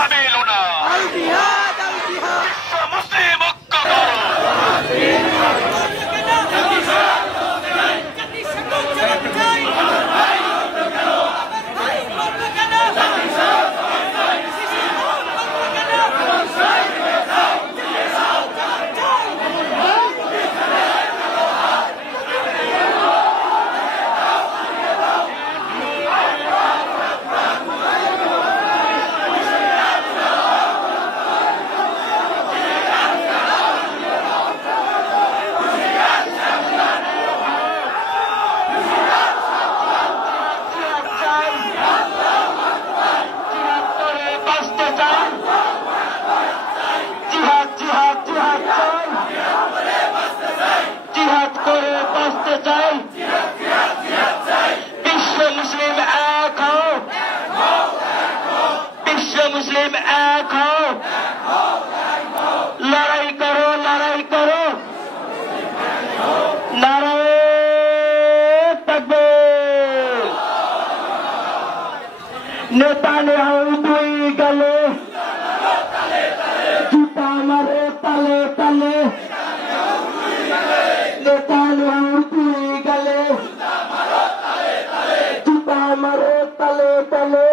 সাবিলুনা আল জিহাদ বিশ্ব মুসলিম ঐক্য मुस्लिम एक हो लड़ाई करो नारे तकबीर नेतान्याहू दुई गले जूता मारे तले तले नेतान्याहू दुई गले जूता मारे तले तले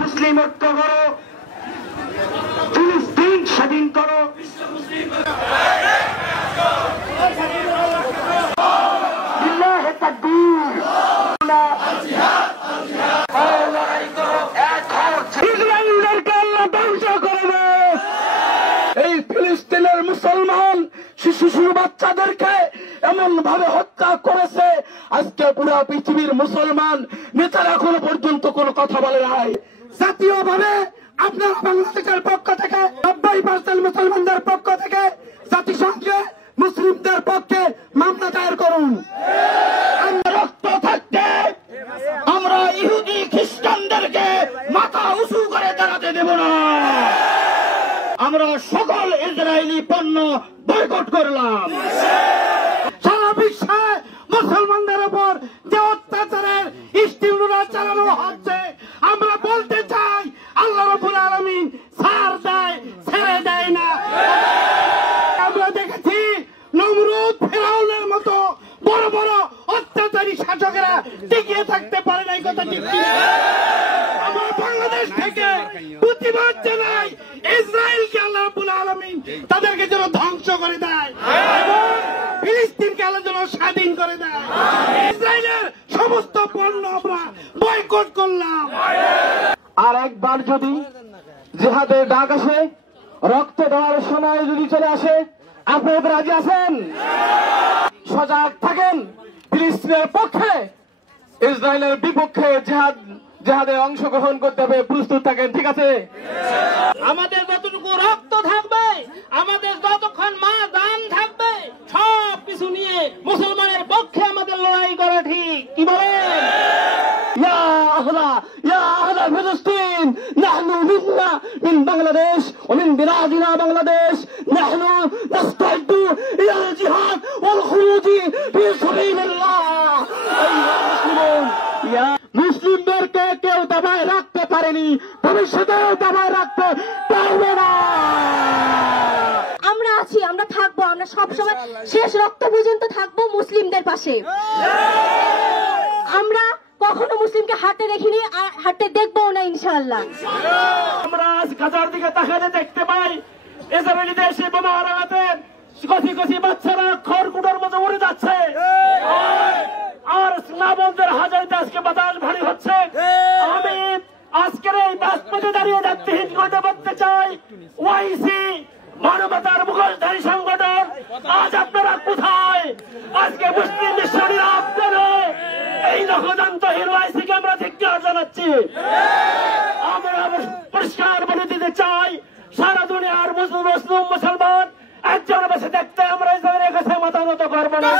मुस्लिम ঐক্য করো ফিলিস্তিন স্বাধীন করো লিল্লাহি তাকবীর ইসরায়েলকে আল্লাহ ধ্বংস করবে এই ফিলিস্তিনের মুসলমান শিশু বাচ্চাদেরকে এমন ভাবে হত্যা করেছে আজকে পুরো পৃথিবীর মুসলমান নেতারা এখনো পর্যন্ত কোনো কথা বলে নাই জাতীয়ভাবে আপনারা বাংলাদেশের পক্ষ থেকে 90% মুসলমানদের পক্ষ থেকে জাতিসংঘে মুসলিমদের পক্ষে মামলা দায়ের করুন আমরা রক্ত থাকতে আমরা ইহুদি খ্রিস্টানদেরকে মাথা উঁচু করে দাঁড়াতে দেব না আমরা সকল ইসরায়েলি পণ্য বয়কট করলাম সারা বিশ্বে মুসলমানদের উপর যে অত্যাচারের স্টিমুলার চালানো হচ্ছে আমরা বলতে চাই আল্লাহ রাব্বুল আলামিন ছাড় দেয় ছেড়ে দেয় না আমরা দেখেছি নমরুদ ফেরাউনের মতো বড় বড় অত্যাচারী শাসকেরা টিকিয়ে থাকতে পারে নাই কথা ঠিক কিনা আমরা বাংলাদেশ থেকে প্রতিবাদ জানাই ইসরায়েলকে আল্লাহ রাব্বুল আলামিন তাদেরকে যেন ধ্বংস করে দেয় এবং ফিলিস্তিনকে আল্লাহ যেন স্বাধীন করে দেয় ইসরায়েলের সমস্ত পণ্য আমরা বয়কট করলাম আর একবার যদি জিহাদের ডাক আসে, রক্ত দেওয়ার সময় যদি চলে আসে, আপনারা রাজি আছেন? সজাগ থাকেন, ফিলিস্তিনের পক্ষে, ইসরায়েলের বিপক্ষে জিহাদে অংশগ্রহণ করতে হবে, প্রস্তুত থাকেন, ঠিক আছে? আমাদের যতটুকু রক্ত থাকবে, আমাদের যতক্ষণ মা দান থাকবে, সব কিছু নিয়ে মুসলমানের পক্ষে আমাদের লড়াই করা ঠিক, কি বলেন? يا أهل فلسطين، نحن منا من بنغلاديش ومن بلادنا بنغلاديش، نحن نستعد إلى الجهاد والخروج في سبيل الله. أيها المسلمون، يا মুসলিমদেরকে কেউ দাবায় রাখতে পারেনি, ভবিষ্যতেও দাবায় রাখতে পারবে না। আমরা আছি, আমরা থাকবো, আমরা সবসময় শেষ রক্ত পর্যন্ত থাকবো মুসলিমদের পাশে। আমরা কখনো মুসলিমকে হাঁটতে দেখিনি, আর হাঁটতে দেখবো না ইনশাআল্লাহ। আমরা আজ গাজার দিকে তাকালে দেখতে পাই ইসরায়েলি দেশে বোমা হারাতে কচি কচি বাচ্চারা খড়কুটোর মতো উড়ে যাচ্ছে, আর স্নাবনদের হাজারিতে আজকে বাতাস ভারী হচ্ছে। আমি আজকের এই বাসপথে দাঁড়িয়ে দায়িত্বহীন করে বলতে চাই, ওয়াইসি মানবতার মুখোশধারী সংগঠন, আজ আপনারা কোথায়? আজকে মুসলিম বিশ্ব নীরব কেন? এই নখদন্তহীন ওয়াইসিকে আমরা ধিক্কার জানাচ্ছি। আমরা পরিষ্কার বলে দিতে চাই, সারা দুনিয়ার মুসলিম মুসলমান একজন বেশি দেখতে আমরা ইসরায়েলের কাছে মাথা নত করবো না।